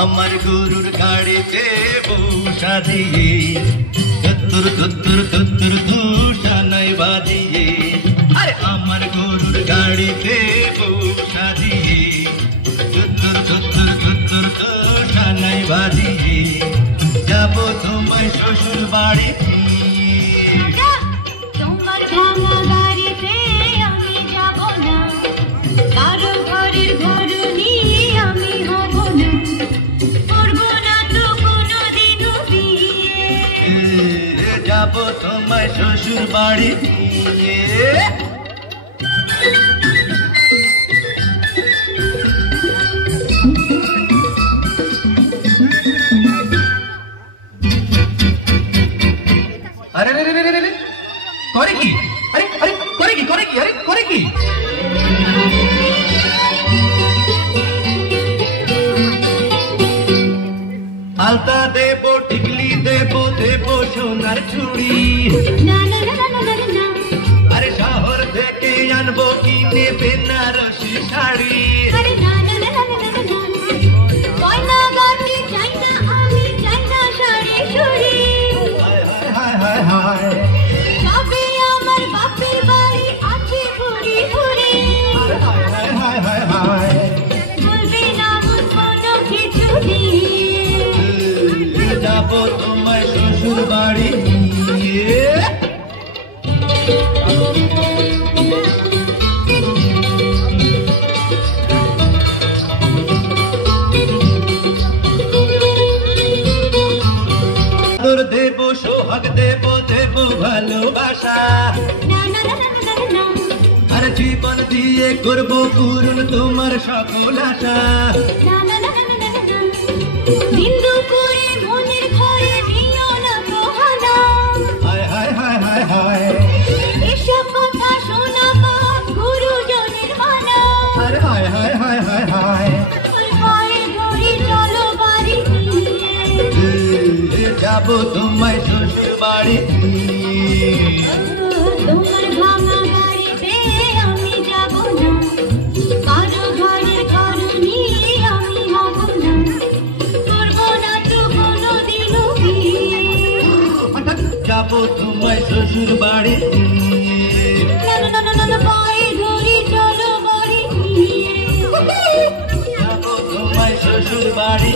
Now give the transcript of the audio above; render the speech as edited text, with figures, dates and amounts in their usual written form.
আমার গরুর গাড়িতে বসা দিয়ে তুত্তুর তুত্তুর তুত্তুর তুষানাই বাজিয়ে আরে আমার গরুর গাড়িতে বসা দিয়ে তুত্তুর তুত্তুর তুত্তুর তুষানাই বাজিয়ে যাব তোমায় শ্বশুর বাড়ি তোমার ভাঙা গাড়িতে আমি যাব না কারো ঘরের ঘরুনি আমি হব না করব না তো কোনোদিনও বিয়ে যাব তোমায় শ্বশুর বাড়ি अरे रे रे रे रे रे करे की अरे अरे करे की अरे करे की आलता देबो टिकली देबो देबो सोनार चूड़ी ना ना ना ना ना ना अरे शहर থেকে আনবো কিনে বেনারসি শাড়ি अरे ना ना ना ना ना ना কয়না গাটি চাই না আমি চাই না শাড়ি চুড়ি हाय हाय हाय সবে আমার বাপের বাড়ি আছে ঘুরি ঘুরি हाय हाय हाय हाय বলবে না কোনো কিছু দিয়ে যাবো তোমার শ্বশুর বাড়ি আদর দেবো সোহাগ দেবো দেবো ভালোবাসা না না না না না না আর জীবন দিয়ে করবো পূরণ তোমার সকল আশা না না না না না না বিন্দু করে মনের ঘরে নিও না পোহানা হায় হায় হায় হায় হায় এসব কথা শোনাবো গুরুজনের মানা আরে হায় হায় হায় হায় হায় ওই পায়ে ধরে চলো বাড়ি দিয়ে যাবো তোমায় শ্বশুর বাড়ি তোমার ভাঙা গাড়িতে আমি যাব না কারো ঘরের ঘরুনি আমি হব না করব না তো কোনোদিনও বিয়ে যাবো তোমায় শ্বশুর বাড়ি না না না না না পায়ে ধরে চলো বাড়ি দিয়ে যাবো তোমায় শ্বশুর বাড়ি